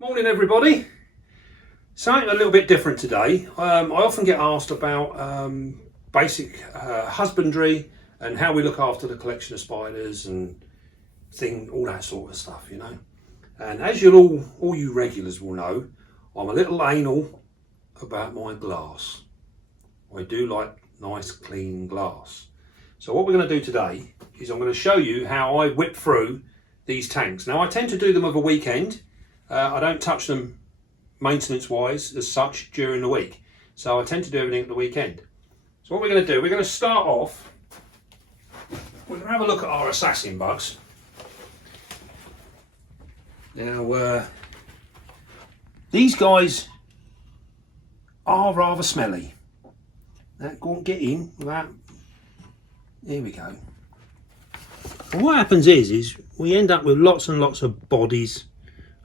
Morning everybody. Something a little bit different today. I often get asked about basic husbandry and how we look after the collection of spiders and all that sort of stuff, you know. And as you'll all you regulars will know, I'm a little anal about my glass. I do like nice clean glass. So what we're going to do today is I'm going to show you how I whip through these tanks. Now I tend to do them over a weekend. I don't touch them maintenance wise as such during the week. So I tend to do everything at the weekend. So what we're going to do, we're going to start off, we're going to have a look at our assassin bugs. Now these guys are rather smelly. Now go and get in without, here we go. And what happens is we end up with lots and lots of bodies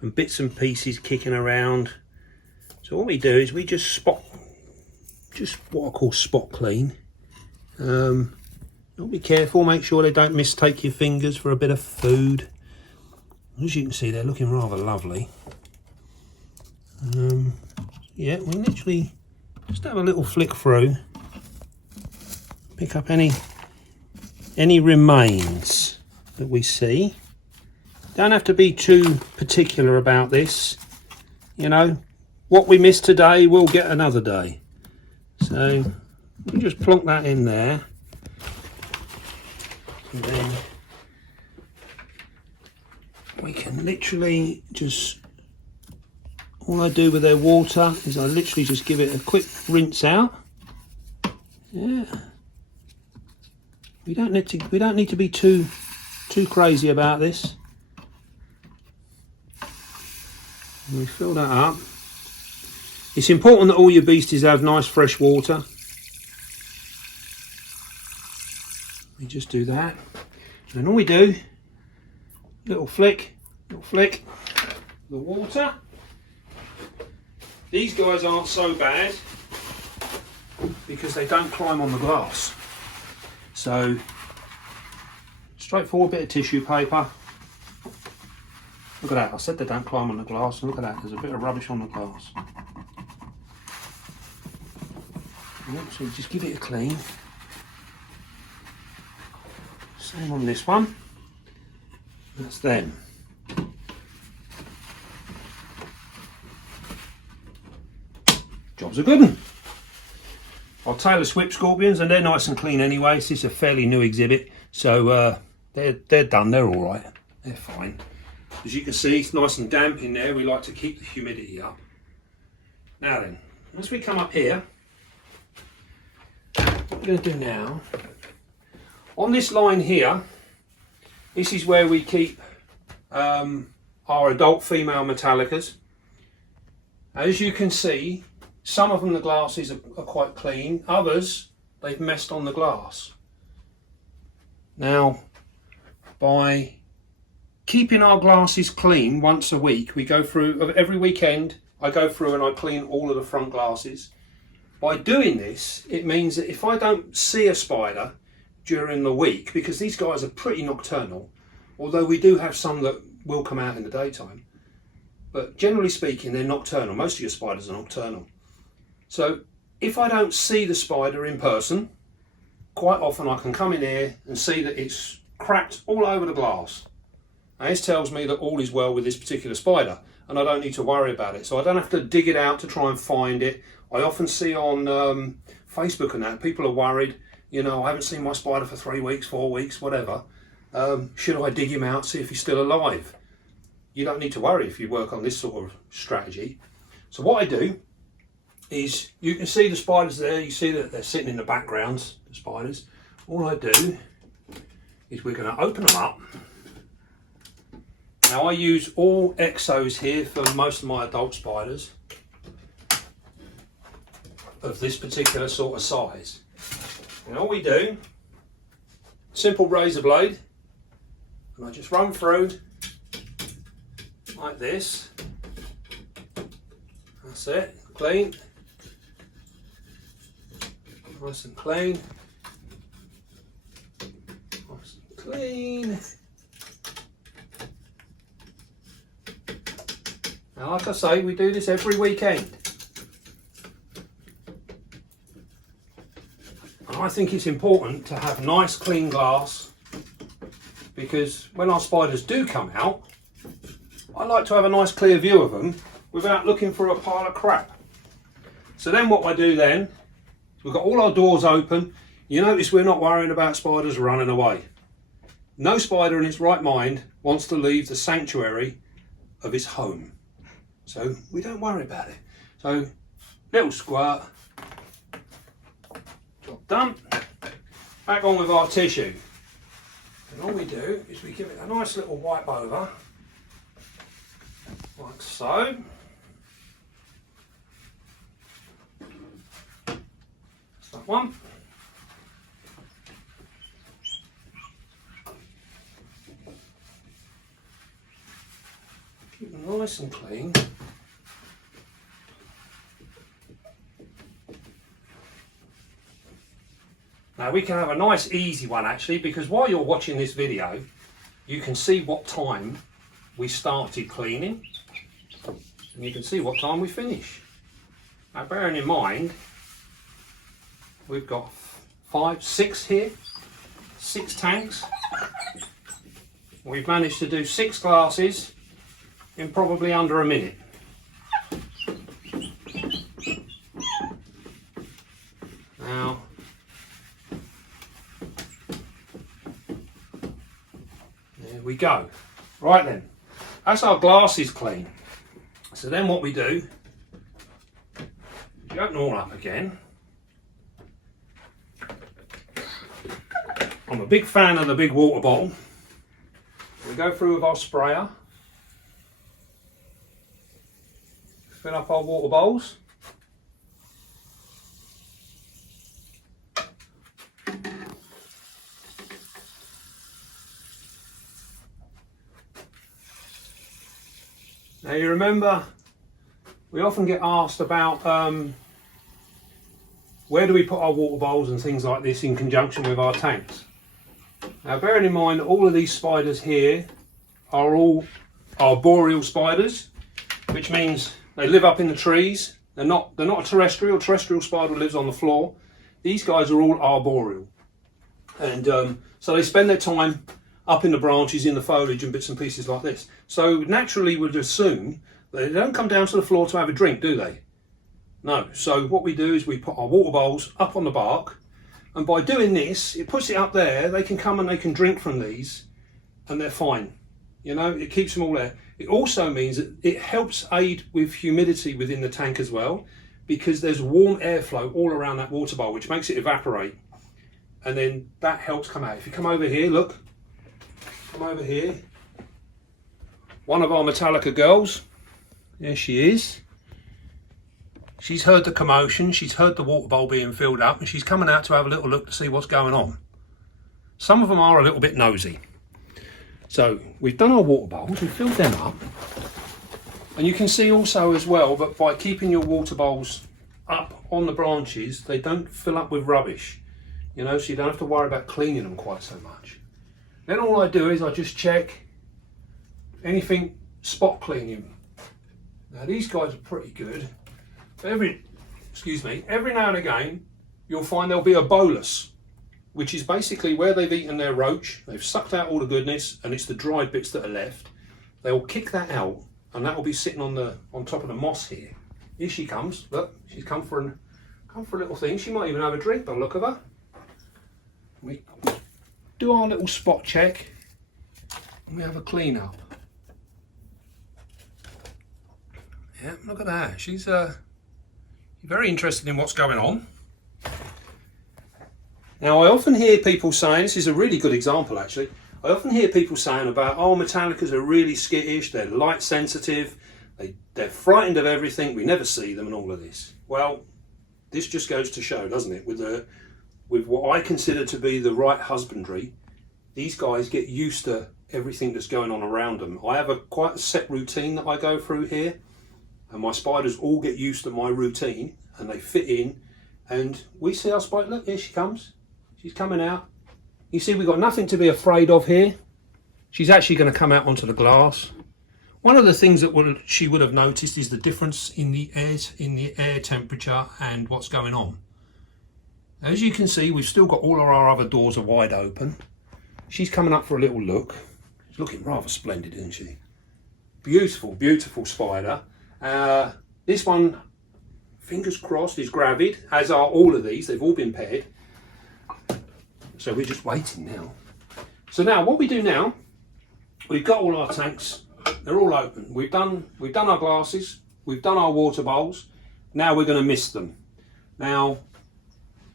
and bits and pieces kicking around. So what we do is we just what I call spot clean. Be careful, make sure they don't mistake your fingers for a bit of food. As you can see, they're looking rather lovely. Yeah, we literally just have a little flick through, pick up any remains that we see. Don't have to be too particular about this. You know, what we miss today, we'll get another day. So we just plonk that in there. And then we can literally just, all I do with their water is I literally just give it a quick rinse out. Yeah. We don't need to be too crazy about this. And we fill that up. It's important that all your beasties have nice fresh water. We just do that. And all we do, little flick, the water. These guys aren't so bad because they don't climb on the glass. So, straightforward bit of tissue paper. Look at that, I said they don't climb on the glass, and look at that, there's a bit of rubbish on the glass. So just give it a clean. Same on this one. That's them. Job's a good one. Our Taylor Swift scorpions, and they're nice and clean anyway. This is a fairly new exhibit, so they're done, they're all right, they're fine. As you can see, it's nice and damp in there. We like to keep the humidity up. Now then, once we come up here, what we're going to do now, on this line here, this is where we keep our adult female Metallicas. As you can see, some of them, the glasses are quite clean, others, they've messed on the glass. Now, by keeping our glasses clean once a week, we go through, every weekend, I go through and I clean all of the front glasses. By doing this, it means that if I don't see a spider during the week, because these guys are pretty nocturnal, although we do have some that will come out in the daytime, but generally speaking, they're nocturnal. Most of your spiders are nocturnal. So if I don't see the spider in person, quite often I can come in here and see that it's cracked all over the glass. And this tells me that all is well with this particular spider, and I don't need to worry about it. So I don't have to dig it out to try and find it. I often see on Facebook and that, people are worried, you know, I haven't seen my spider for 3 weeks, 4 weeks, whatever. Should I dig him out, see if he's still alive? You don't need to worry if you work on this sort of strategy. So what I do is, you can see the spiders there, you see that they're sitting in the backgrounds, the spiders. All I do is we're going to open them up. Now I use all exos here for most of my adult spiders of this particular sort of size. And all we do, simple razor blade, and I just run through like this. That's it, clean. Nice and clean. Nice and clean. Now, like I say, we do this every weekend. And I think it's important to have nice clean glass, because when our spiders do come out, I like to have a nice clear view of them without looking for a pile of crap. So then what I do then, we've got all our doors open. You notice we're not worrying about spiders running away. No spider in its right mind wants to leave the sanctuary of its home. So we don't worry about it. So little squirt, job done. Back on with our tissue. And all we do is we give it a nice little wipe over, like so. That's that one. Keep them nice and clean. Now we can have a nice easy one actually, because while you're watching this video you can see what time we started cleaning and you can see what time we finish. Now bearing in mind we've got 5, 6 here, 6 tanks. We've managed to do 6 glasses in probably under a minute. Now there we go. Right then, that's our glasses clean. So then what we do, you open all up again. I'm a big fan of the big water bottle. We go through with our sprayer, fill up our water bowls. Now you remember, we often get asked about where do we put our water bowls and things like this in conjunction with our tanks. Now bearing in mind all of these spiders here are all arboreal spiders, which means they live up in the trees. They're not a terrestrial. Terrestrial spider lives on the floor. These guys are all arboreal, and so they spend their time up in the branches, in the foliage and bits and pieces like this. So naturally we'd assume they don't come down to the floor to have a drink, do they? No. So what we do is we put our water bowls up on the bark, and by doing this it puts it up there. They can come and they can drink from these and they're fine. You know, it keeps them all there. It also means that it helps aid with humidity within the tank as well, because there's warm airflow all around that water bowl, which makes it evaporate, and then that helps come out. If you come over here, look, come over here, one of our Metallica girls, there she is. She's heard the commotion, she's heard the water bowl being filled up, and she's coming out to have a little look to see what's going on. Some of them are a little bit nosy. So we've done our water bowls, we've filled them up, and you can see also as well that by keeping your water bowls up on the branches, they don't fill up with rubbish, you know, so you don't have to worry about cleaning them quite so much. Then all I do is I just check anything spot cleaning. Now these guys are pretty good. Every now and again you'll find there'll be a bolus, which is basically where they've eaten their roach, they've sucked out all the goodness, and it's the dried bits that are left. They'll kick that out, and that will be sitting on top of the moss here. Here she comes. Look, she's come for a little thing. She might even have a drink by the look of her. We do our little spot check, and we have a clean up. Yeah, look at that. She's very interested in what's going on. Now I often hear people saying, this is a really good example actually, I often hear people saying about, oh, Metallicas are really skittish, they're light sensitive, they're frightened of everything, we never see them and all of this. Well, this just goes to show, doesn't it, with what I consider to be the right husbandry, these guys get used to everything that's going on around them. I have quite a set routine that I go through here, and my spiders all get used to my routine and they fit in, and we see our spider. Look, here she comes. She's coming out. You see, we've got nothing to be afraid of here. She's actually going to come out onto the glass. One of the things that she would have noticed is the difference in the air temperature and what's going on. As you can see, we've still got all of our other doors are wide open. She's coming up for a little look. She's looking rather splendid, isn't she? Beautiful, beautiful spider. This one, fingers crossed, is gravid, as are all of these. They've all been paired. So we're just waiting now. So now what we do now, we've got all our tanks. They're all open. We've done our glasses. We've done our water bowls. Now we're going to mist them. Now,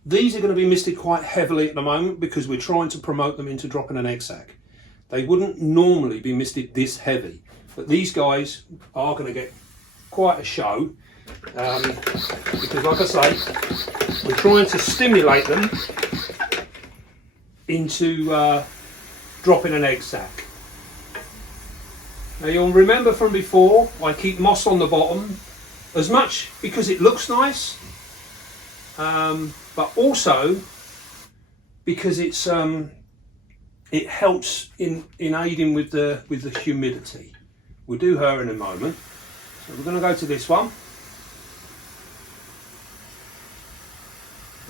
these are going to be misted quite heavily at the moment because we're trying to promote them into dropping an egg sac. They wouldn't normally be misted this heavy, but these guys are going to get quite a show because, like I say, we're trying to stimulate them into dropping an egg sac. Now you'll remember from before, I keep moss on the bottom, as much because it looks nice, but also because it's it helps in aiding with the humidity. We'll do her in a moment. So we're going to go to this one.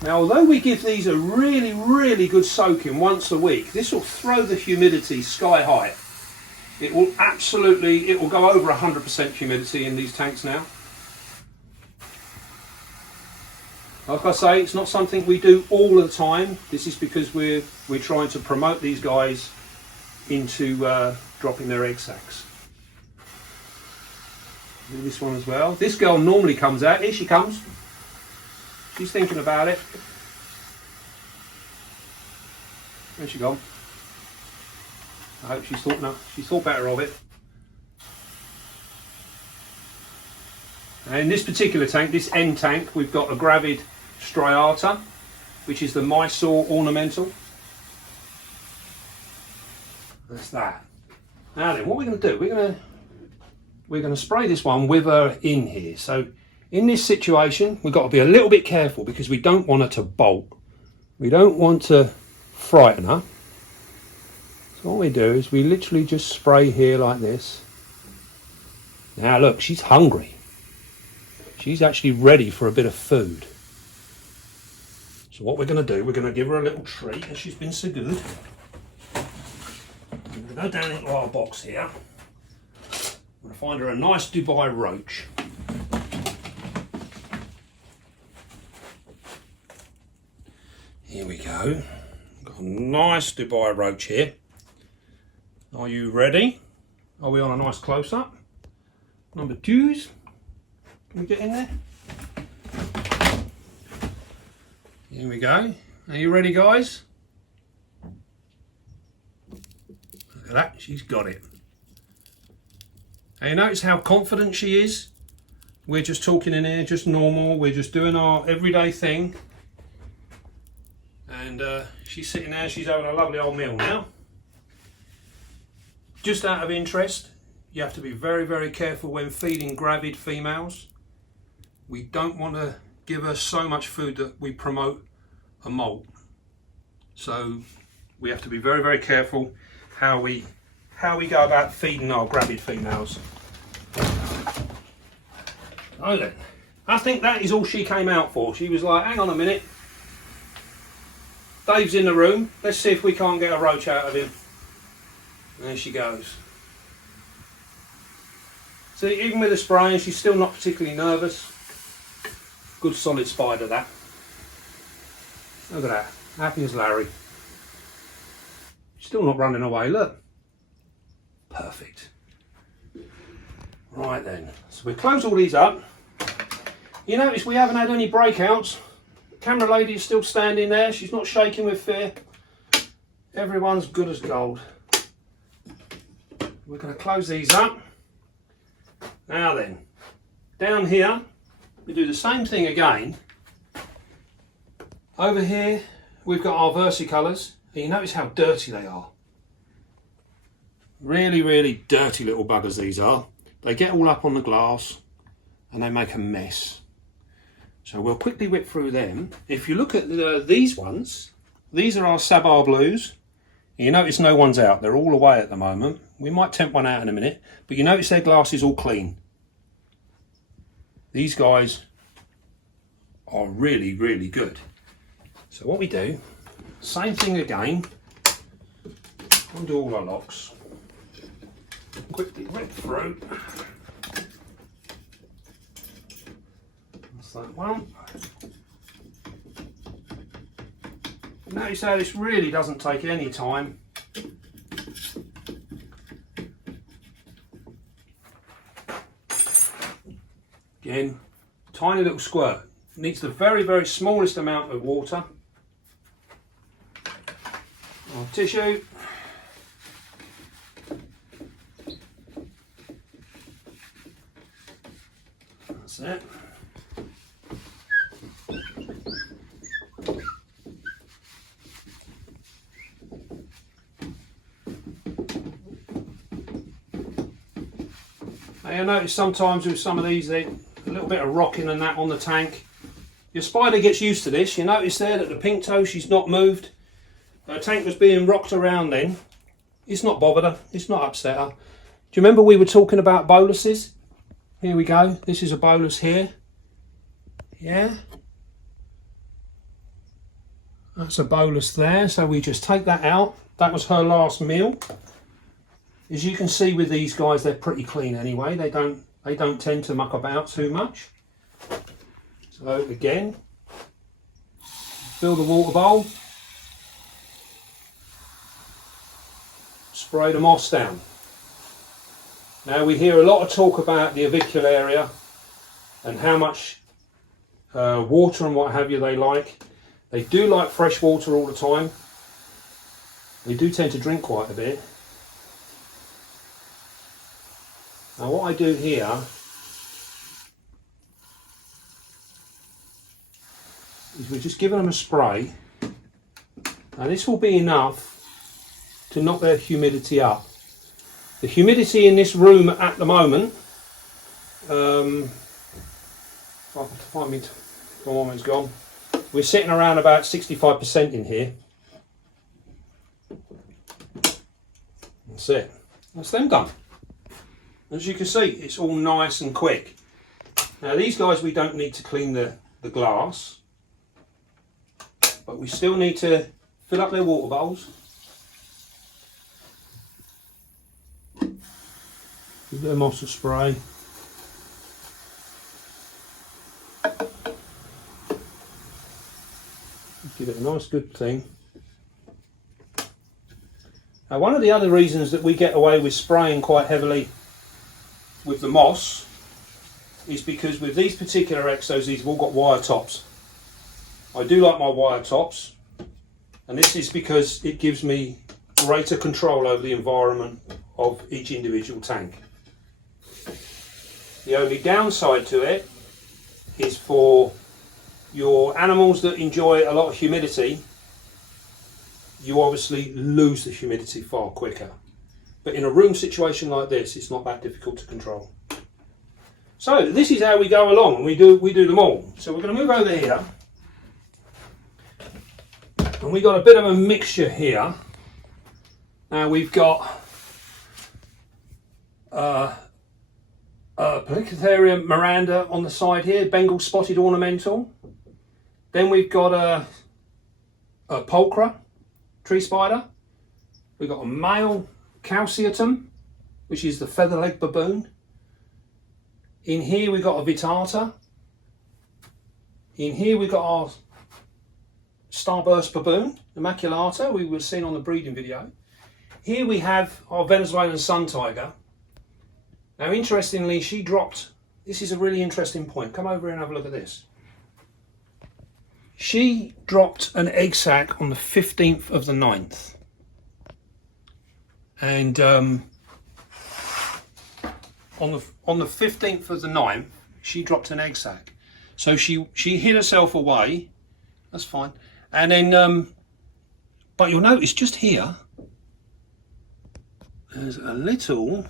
Now, although we give these a really, really good soaking once a week, this will throw the humidity sky high. It will absolutely, it will go over 100% humidity in these tanks now. Like I say, it's not something we do all the time. This is because we're trying to promote these guys into dropping their egg sacs. Do this one as well. This girl normally comes out. Here she comes. She's thinking about it. Where's she gone? I hope she's thought better of it. And in this particular tank, this end tank, we've got a gravid striata, which is the Mysore ornamental. That's that. Now then, what we're going to do, we're going to spray this one with her in here. So in this situation, we've got to be a little bit careful because we don't want her to bolt. We don't want to frighten her. So what we do is we literally just spray here like this. Now look, she's hungry. She's actually ready for a bit of food. So what we're going to do, we're going to give her a little treat, as she's been so good. I'm going to go down into our box here. I'm going to find her a nice Dubai roach. Here we go. Got a nice Dubai roach here. Are you ready? Are we on a nice close-up? Number twos. Can we get in there? Here we go. Are you ready, guys? Look at that, she's got it. And you notice how confident she is? We're just talking in here, just normal. We're just doing our everyday thing. And she's sitting there, she's having a lovely old meal now. Just out of interest, you have to be very, very careful when feeding gravid females. We don't want to give her so much food that we promote a molt. So we have to be very, very careful how we go about feeding our gravid females. Oh then, I think that is all she came out for. She was like, hang on a minute. Dave's in the room. Let's see if we can't get a roach out of him. There she goes. See, even with the spraying, she's still not particularly nervous. Good solid spider, that. Look at that. Happy as Larry. Still not running away, look. Perfect. Right then. So we close all these up. You notice we haven't had any breakouts. Camera lady is still standing there. She's not shaking with fear. Everyone's good as gold. We're going to close these up. Now then, down here, we do the same thing again. Over here, we've got our versicolors. And you notice how dirty they are. Really, really dirty little buggers these are. They get all up on the glass and they make a mess. So we'll quickly whip through them. If you look at these ones, these are our Sabar blues You notice no one's out. They're all away at the moment. We might tempt one out in a minute, but you notice their glass is all clean. These guys are really, really good. So what we do, same thing again. Undo all our locks. Quickly rip through. That's that one. Notice how this really doesn't take any time. Again, tiny little squirt. Needs the very, very smallest amount of water. Our tissue. That's it. Now you'll notice sometimes with some of these, a little bit of rocking and that on the tank. Your spider gets used to this. You notice there that the Pinto, she's not moved. Her tank was being rocked around then. It's not bothered her, it's not upset her. Do you remember we were talking about boluses? Here we go, this is a bolus here. Yeah. That's a bolus there, so we just take that out. That was her last meal. As you can see with these guys, they're pretty clean anyway. They don't tend to muck about too much. So again, fill the water bowl. Spray the moss down. Now we hear a lot of talk about the avicularia and how much water and what have you they like. They do like fresh water all the time. They do tend to drink quite a bit. Now what I do here is we're just giving them a spray. Now this will be enough to knock their humidity up. The humidity in this room at the moment, if I can find me the one that's gone, we're sitting around about 65% in here. That's it. That's them done. As you can see, it's all nice and quick. Now these guys, we don't need to clean the glass, but we still need to fill up their water bowls. Give them moss spray. Give it a nice good clean. Now one of the other reasons that we get away with spraying quite heavily with the moss is because with these particular exos, these have all got wire tops. I do like my wire tops, and this is because it gives me greater control over the environment of each individual tank. The only downside to it is for your animals that enjoy a lot of humidity, you obviously lose the humidity far quicker. But in a room situation like this, it's not that difficult to control. So this is how we go along, and we do them all. So we're going to move over here, and we've got a bit of a mixture here. Now we've got Metallicas Miranda on the side here, Bengal spotted ornamental. Then we've got a pulchra tree spider. We've got a male calceatum, which is the feather-legged baboon. In here we've got a vittata. In here we've got our starburst baboon, immaculata, we were seen on the breeding video. Here we have our Venezuelan Sun Tiger. Now interestingly, she dropped, this is a really interesting point, come over here and have a look at this. She dropped an egg sac on the 15th of the 9th. And on the 15th of the 9th, she dropped an egg sac. So she hid herself away, that's fine. And then, but you'll notice just here, there's a little,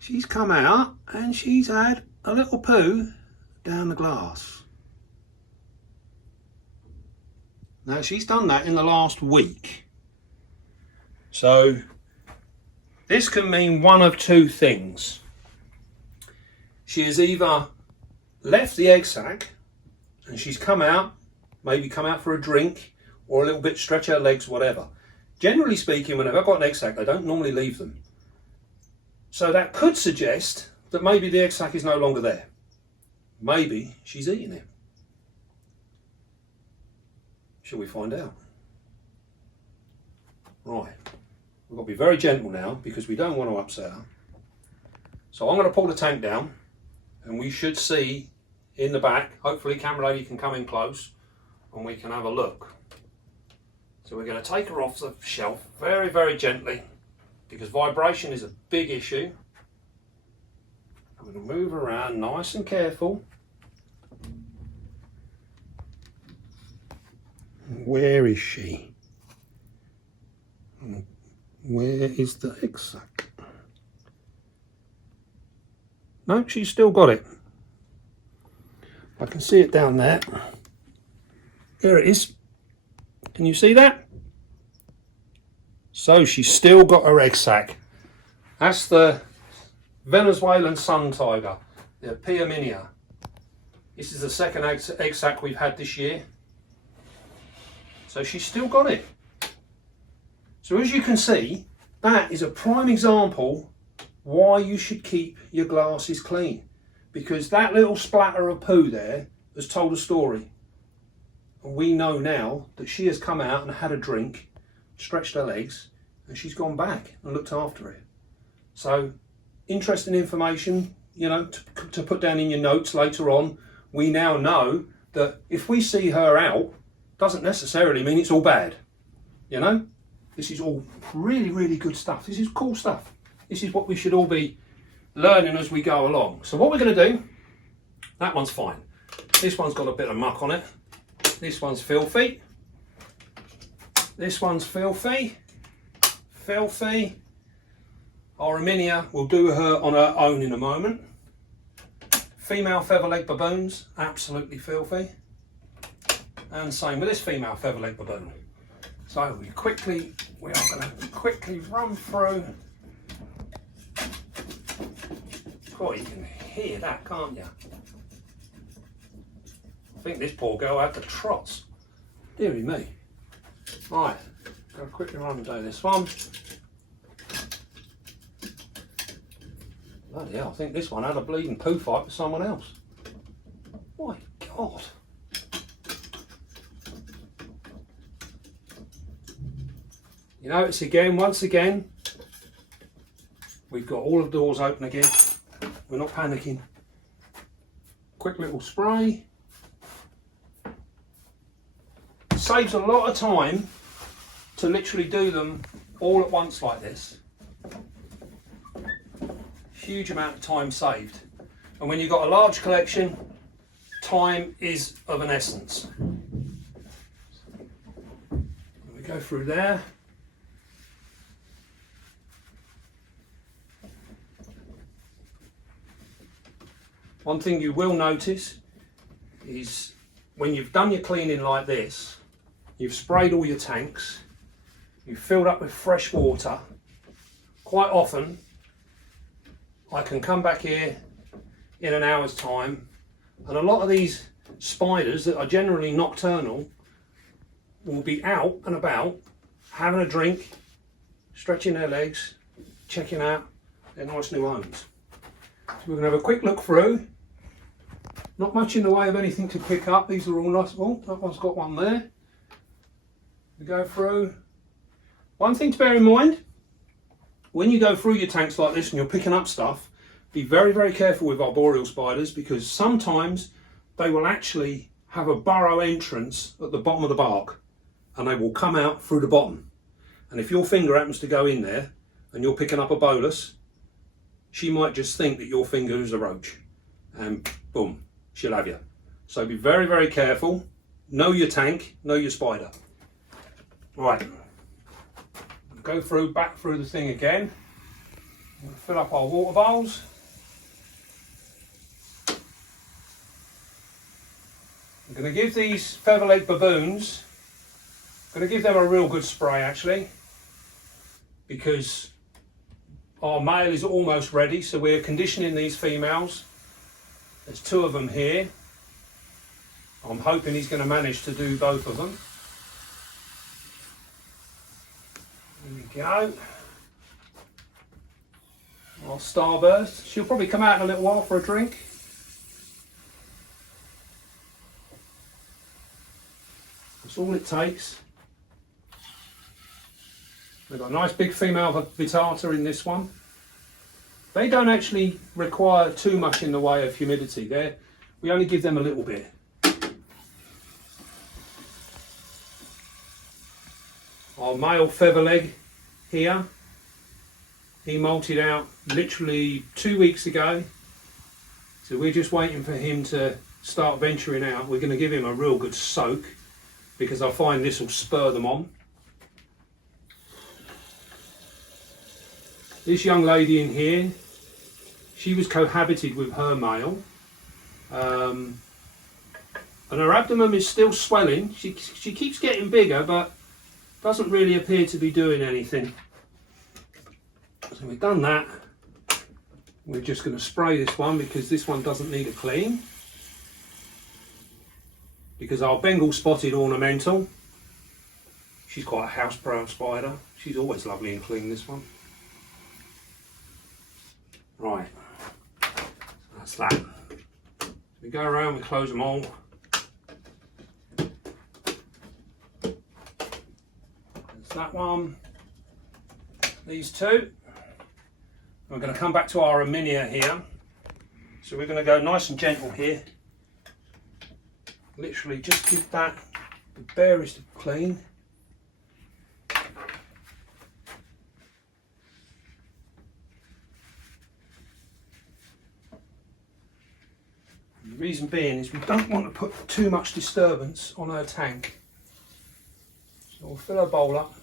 she's come out and she's had a little poo down the glass. Now she's done that in the last week. So this can mean one of two things. She has either left the egg sac and she's come out, maybe come out for a drink or a little bit, stretch her legs, whatever. Generally speaking, whenever I've got an egg sac, they don't normally leave them. So that could suggest that maybe the egg sac is no longer there. Maybe she's eating it. Shall we find out? Right, we've got to be very gentle now because we don't want to upset her. So I'm going to pull the tank down and we should see in the back, hopefully camera lady can come in close and we can have a look. So we're going to take her off the shelf very, very gently because vibration is a big issue. I'm going to move her around nice and careful. Where is she? Where is the egg sac? No, she's still got it. I can see it down there. There it is. Can you see that? So she's still got her egg sac. That's the Venezuelan Sun Tiger, the Pia. This is the second egg sac we've had this year. So she's still got it. So as you can see, that is a prime example why you should keep your glasses clean. Because that little splatter of poo there has told a story. And we know now that she has come out and had a drink, stretched her legs, and she's gone back and looked after it. So interesting information, you know, to put down in your notes later on. We now know that if we see her out, doesn't necessarily mean it's all bad. You know, this is all really, really good stuff. This is cool stuff. This is what we should all be learning as we go along. So what we're going to do, that one's fine. This one's got a bit of muck on it. This one's filthy. This one's filthy. Filthy. Arboreal will do her on her own in a moment. Female feather-leg baboons, absolutely filthy. And same with this female feather-leg baboon. So we are going to quickly run through. God, you can hear that, can't you? I think this poor girl had the trots. Deary me. Right, go quickly run and do this one. Bloody hell, I think this one had a bleeding poo fight with someone else. My God. You notice again, once again, we've got all the doors open again. We're not panicking. Quick little spray. Saves a lot of time to literally do them all at once like this. Huge amount of time saved. And when you've got a large collection, time is of an essence. We go through there. One thing you will notice is when you've done your cleaning like this, you've sprayed all your tanks, you've filled up with fresh water. Quite often, I can come back here in an hour's time, and a lot of these spiders that are generally nocturnal will be out and about, having a drink, stretching their legs, checking out their nice new homes. So we're going to have a quick look through. Not much in the way of anything to pick up. These are all nice. Oh, that one's got one there. We go through. One thing to bear in mind, when you go through your tanks like this and you're picking up stuff, be very, very careful with arboreal spiders because sometimes they will actually have a burrow entrance at the bottom of the bark and they will come out through the bottom. And if your finger happens to go in there and you're picking up a bolus, she might just think that your finger is a roach and boom, she'll have you. So be very, very careful. Know your tank, know your spider. Right, go through, back through the thing again. We'll fill up our water bowls. I'm going to give these feather-leg baboons, I'm going to give them a real good spray actually. because our male is almost ready, so we're conditioning these females. There's 2 of them here. I'm hoping he's going to manage to do both of them. There we go. Our starburst. She'll probably come out in a little while for a drink. That's all it takes. We've got a nice big female Vittata in this one. They don't actually require too much in the way of humidity. We only give them a little bit. Our male featherleg here, he molted out literally 2 weeks ago. So we're just waiting for him to start venturing out. We're going to give him a real good soak because I find this will spur them on. This young lady in here, she was cohabited with her male, and her abdomen is still swelling. She keeps getting bigger, but doesn't really appear to be doing anything. So we've done that. We're just going to spray this one because this one doesn't need a clean. Because our Bengal spotted ornamental, she's quite a house-proud spider. She's always lovely and clean, this one. Right, that's that. We go around, we close them all. There's that one. These 2. We're going to come back to our Arminia here. So we're going to go nice and gentle here. Literally just give that the barest of clean. The reason being is we don't want to put too much disturbance on her tank. So we'll fill her bowl up.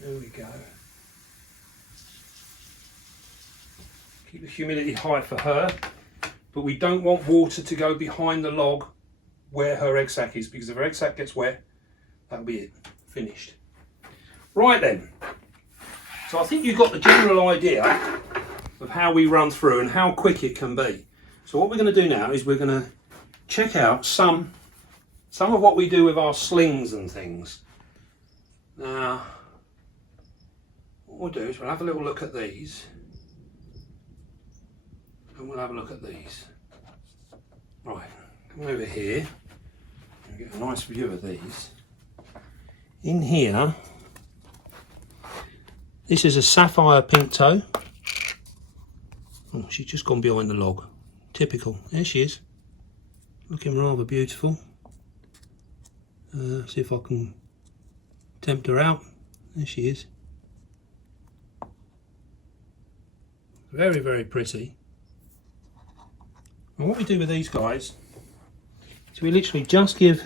There we go. Keep the humidity high for her, but we don't want water to go behind the log where her egg sac is, because if her egg sac gets wet, that'll be it, finished. Right then, so I think you've got the general idea of how we run through and how quick it can be. So what we're going to do now is we're going to check out some of what we do with our slings and things. Now, what we'll do is we'll have a little look at these, and we'll have a look at these. Right, come over here and get a nice view of these. In here, this is a Sapphire Pinto. Oh, she's just gone behind the log. Typical. There she is. Looking rather beautiful. See if I can tempt her out. There she is. Very, very pretty. And what we do with these guys is we literally just give,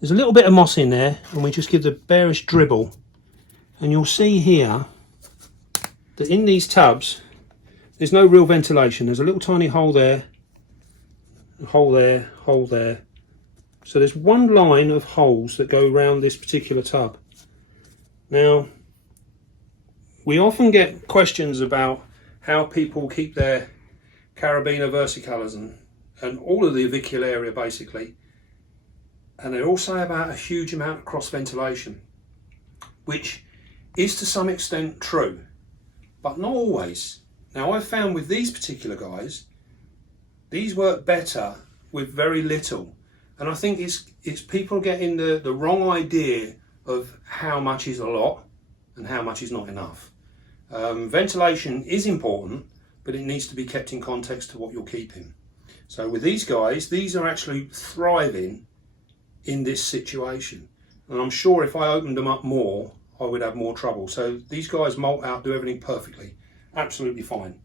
there's a little bit of moss in there, and we just give the barest dribble. And you'll see here that in these tubs there's no real ventilation. There's a little tiny hole there, hole there, hole there. So there's one line of holes that go around this particular tub. Now, we often get questions about how people keep their Carabiner versicolors and all of the avicularia basically, and they all say about a huge amount of cross ventilation, which is to some extent true, but not always. Now, I've found with these particular guys, these work better with very little, and I think it's people getting the wrong idea of how much is a lot and how much is not enough. Ventilation is important, but it needs to be kept in context to what you're keeping. So with these guys, these are actually thriving in this situation, and I'm sure if I opened them up more, I would have more trouble. So these guys molt out, do everything perfectly, absolutely fine.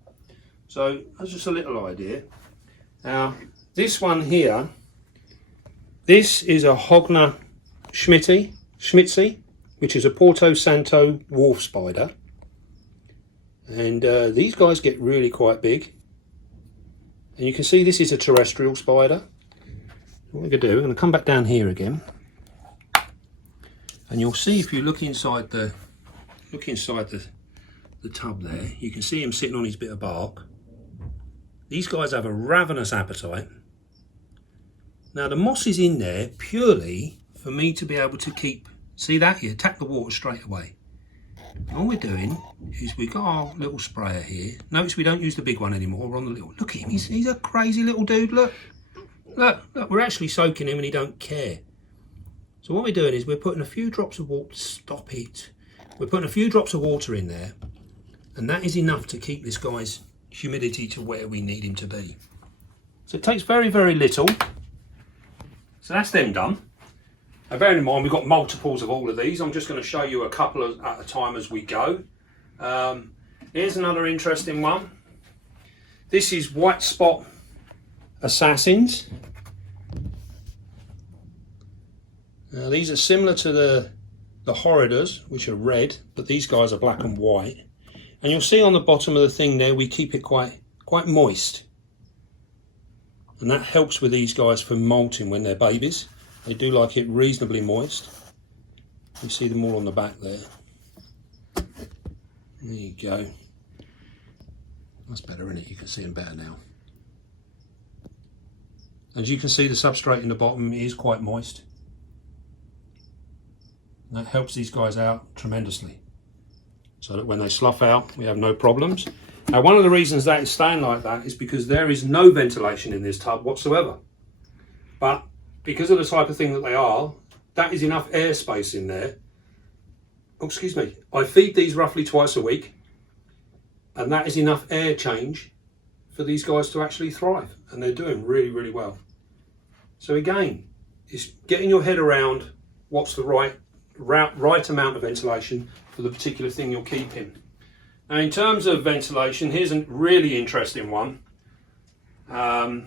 So that's just a little idea. Now this one here, this is a Hogna Schmitzi, which is a Porto Santo wharf spider, and these guys get really quite big. And you can see this is a terrestrial spider. What we're going to do, we're going to come back down here again. And you'll see if you look inside the tub there, you can see him sitting on his bit of bark. These guys have a ravenous appetite. Now the moss is in there purely for me to be able to keep, see that here, tap the water straight away. All we're doing is we've got our little sprayer here. Notice we don't use the big one anymore, we're on the little, look at him, he's a crazy little dude, look, we're actually soaking him and he don't care. So what we're doing is we're putting a few drops of water, stop it, we're putting a few drops of water in there, and that is enough to keep this guy's humidity to where we need him to be. So it takes very, very little. So that's them done. Now bearing in mind we've got multiples of all of these, I'm just going to show you a couple at a time as we go. Here's another interesting one. This is white spot assassins. Now these are similar to the horridors, which are red, but these guys are black and white. And you'll see on the bottom of the thing there, we keep it quite moist. And that helps with these guys for molting when they're babies. They do like it reasonably moist. You see them all on the back there. There you go. That's better, isn't it? You can see them better now. As you can see, the substrate in the bottom is quite moist. And that helps these guys out tremendously, so that when they slough out, we have no problems. Now, one of the reasons that is staying like that is because there is no ventilation in this tub whatsoever. But because of the type of thing that they are, that is enough airspace in there. Oh, excuse me. I feed these roughly twice a week, and that is enough air change for these guys to actually thrive, and they're doing really, really well. So again, it's getting your head around what's the right amount of ventilation for the particular thing you're keeping. Now in terms of ventilation, here's a really interesting one. Try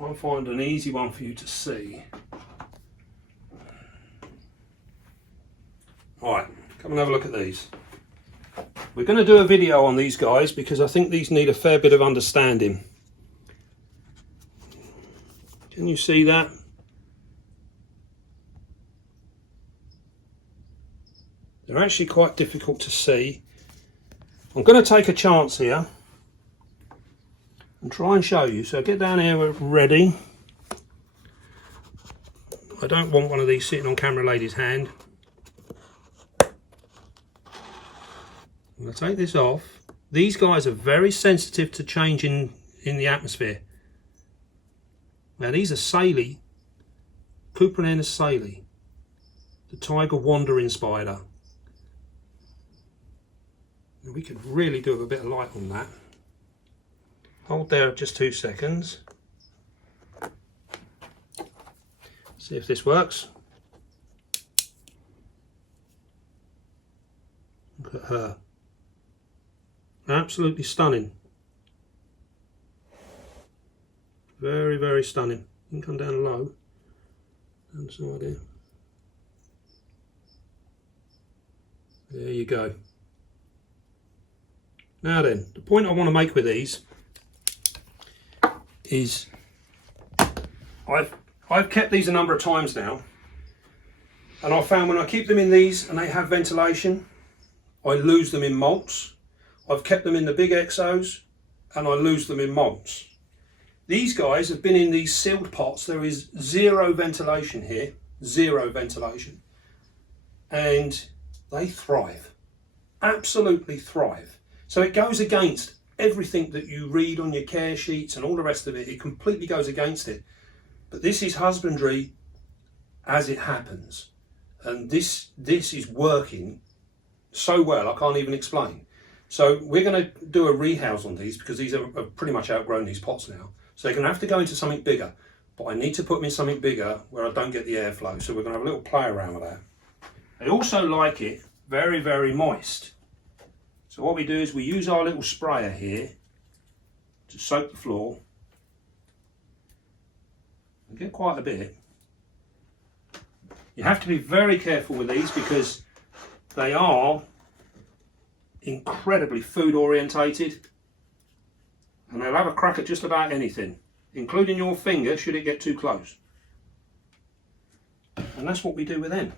and find an easy one for you to see. Alright, come and have a look at these. We're going to do a video on these guys because I think these need a fair bit of understanding. Can you see that? They're actually quite difficult to see. I'm going to take a chance here and try and show you. So get down here ready. I don't want one of these sitting on camera lady's hand. I'm going to take this off. These guys are very sensitive to change in the atmosphere. Now these are Saley, Cuprinus saley, the tiger wandering spider. We could really do with a bit of light on that. Hold there just 2 seconds. See if this works. Look at her. Absolutely stunning. Very, very stunning. You can come down low. And side here. There you go. Now then, the point I want to make with these is I've kept these a number of times now, and I found when I keep them in these and they have ventilation, I lose them in molts. I've kept them in the big exos and I lose them in molts. These guys have been in these sealed pots. There is zero ventilation here, zero ventilation, and they thrive, absolutely thrive. So it goes against everything that you read on your care sheets and all the rest of it. It completely goes against it. But this is husbandry as it happens. And this is working so well, I can't even explain. So we're going to do a rehouse on these because these are pretty much outgrown, these pots now. So they're going to have to go into something bigger. But I need to put them in something bigger where I don't get the airflow. So we're going to have a little play around with that. They also like it very, very moist. So what we do is we use our little sprayer here to soak the floor. We get quite a bit. You have to be very careful with these because they are incredibly food orientated. and they'll have a crack at just about anything, including your finger should it get too close. And that's what we do with them.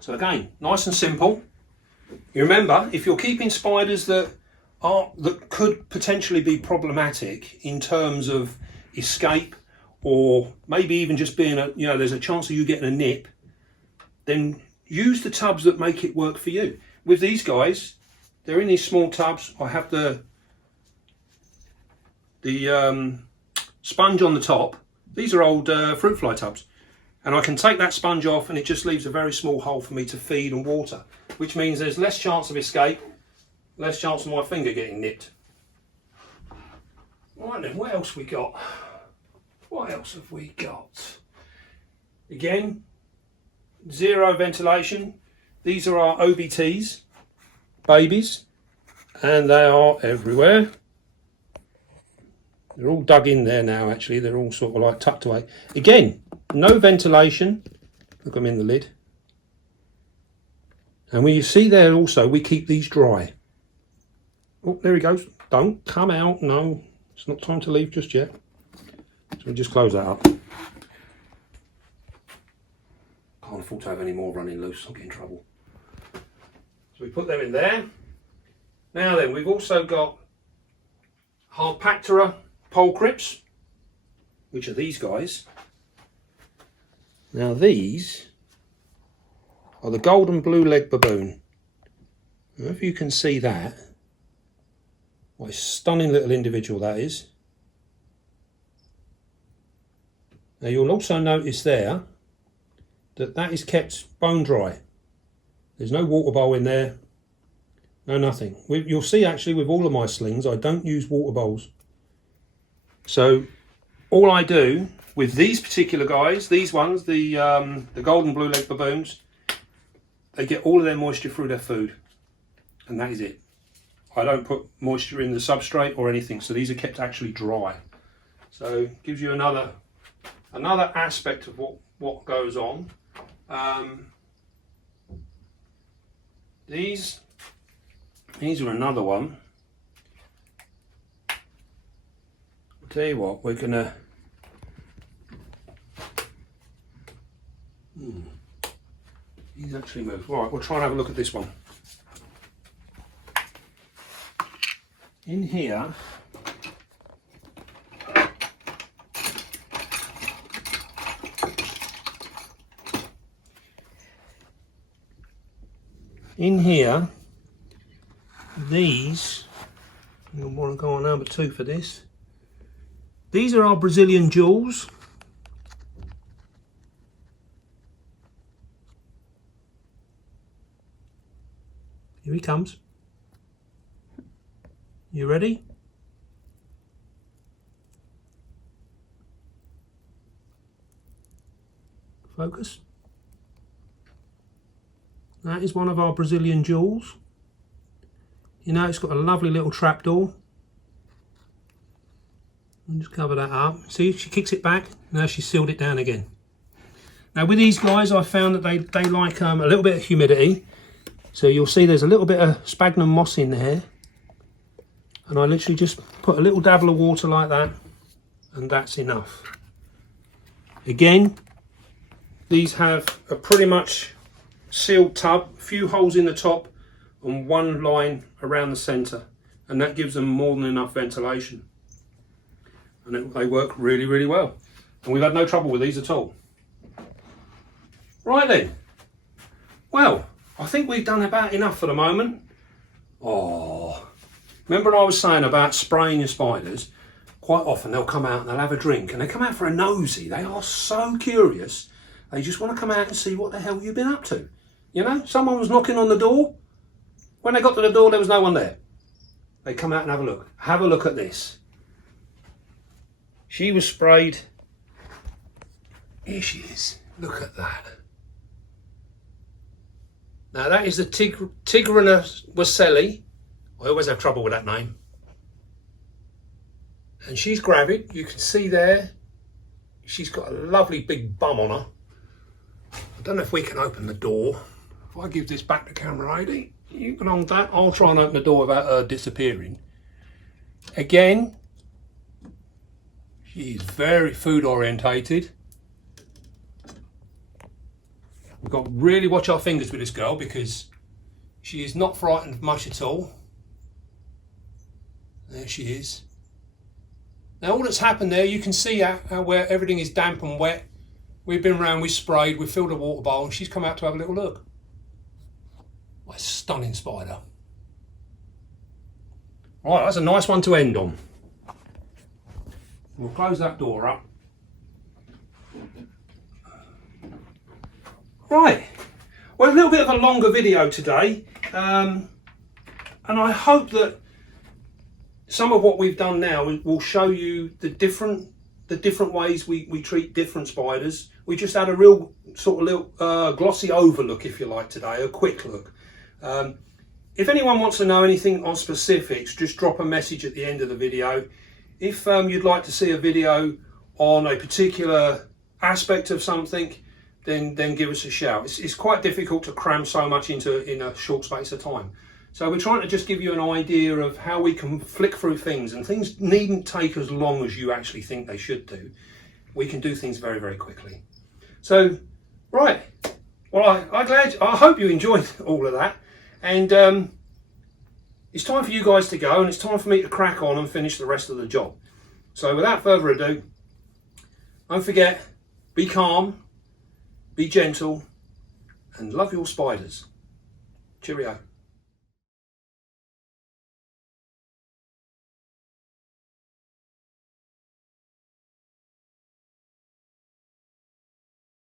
So again, nice and simple. You remember, if you're keeping spiders that could potentially be problematic in terms of escape, or maybe even just being there's a chance of you getting a nip, then use the tubs that make it work for you. With these guys, they're in these small tubs. I have the sponge on the top. These are old fruit fly tubs, and I can take that sponge off and it just leaves a very small hole for me to feed and water, which means there's less chance of escape, less chance of my finger getting nipped. Right then, what else we got? What else have we got? Again, zero ventilation. These are our OBTs, babies, and they are everywhere. They're all dug in there now, actually. They're all sort of like tucked away. Again, no ventilation. Look, I'm in the lid. And when you see there also, we keep these dry. Oh, there he goes. Don't come out. No, it's not time to leave just yet. So we just close that up. Can't afford to have any more running loose. I'll get in trouble. So we put them in there. Now then, we've also got Harpactera pole crips, which are these guys. Now these are the golden blue leg baboon. I don't know if you can see that. What a stunning little individual that is. Now you'll also notice there that that is kept bone dry. There's no water bowl in there, no nothing. You'll see actually with all of my slings I don't use water bowls. So all I do with these particular guys, these ones, the golden blue leg baboons, they get all of their moisture through their food, and that is it. I don't put moisture in the substrate or anything, so these are kept actually dry. So it gives you another aspect of what goes on. These are another one. I'll tell you what, we're gonna he's actually moved. Right, we'll try and have a look at this one. In here, these, you'll want to go on number 2 for this. These are our Brazilian jewels. Here he comes. You ready? Focus. That is one of our Brazilian jewels. You know, it's got a lovely little trapdoor. I'll just cover that up. See, she kicks it back. Now she's sealed it down again. Now with these guys, I found that they like a little bit of humidity. So you'll see there's a little bit of sphagnum moss in there. And I literally just put a little dabble of water like that, and that's enough. Again, these have a pretty much sealed tub, a few holes in the top and one line around the centre, and that gives them more than enough ventilation. And they work really, really well. And we've had no trouble with these at all. Right then. Well, I think we've done about enough for the moment. Oh, remember I was saying about spraying your spiders? Quite often they'll come out and they'll have a drink, and they come out for a nosy. They are so curious. They just want to come out and see what the hell you've been up to. You know, someone was knocking on the door. When they got to the door, there was no one there. They come out and have a look. Have a look at this. She was sprayed. Here she is. Look at that. Now that is the Tigrana Waselli. I always have trouble with that name. And she's gravid. You can see there. She's got a lovely big bum on her. I don't know if we can open the door. If I give this back to camera ID, you can hold that. I'll try and open the door without her disappearing. Again, she's very food orientated. We've got to really watch our fingers with this girl because she is not frightened much at all. There she is. Now all that's happened there, you can see how where everything is damp and wet. We've been around, we've sprayed, we've filled a water bowl, and she's come out to have a little look. What a stunning spider. Right, that's a nice one to end on. We'll close that door up. Right, well, a little bit of a longer video today, and I hope that some of what we've done now will show you the different ways we treat different spiders. We just had a real sort of little glossy overlook, if you like, today, a quick look. If anyone wants to know anything on specifics, just drop a message at the end of the video. If you'd like to see a video on a particular aspect of something, then give us a shout. It's quite difficult to cram so much in a short space of time. So we're trying to just give you an idea of how we can flick through things, and things needn't take as long as you actually think they should do. We can do things very, very quickly. So, right. Well, I hope you enjoyed all of that. And it's time for you guys to go, and it's time for me to crack on and finish the rest of the job. So without further ado, don't forget, be calm, be gentle, and love your spiders. Cheerio.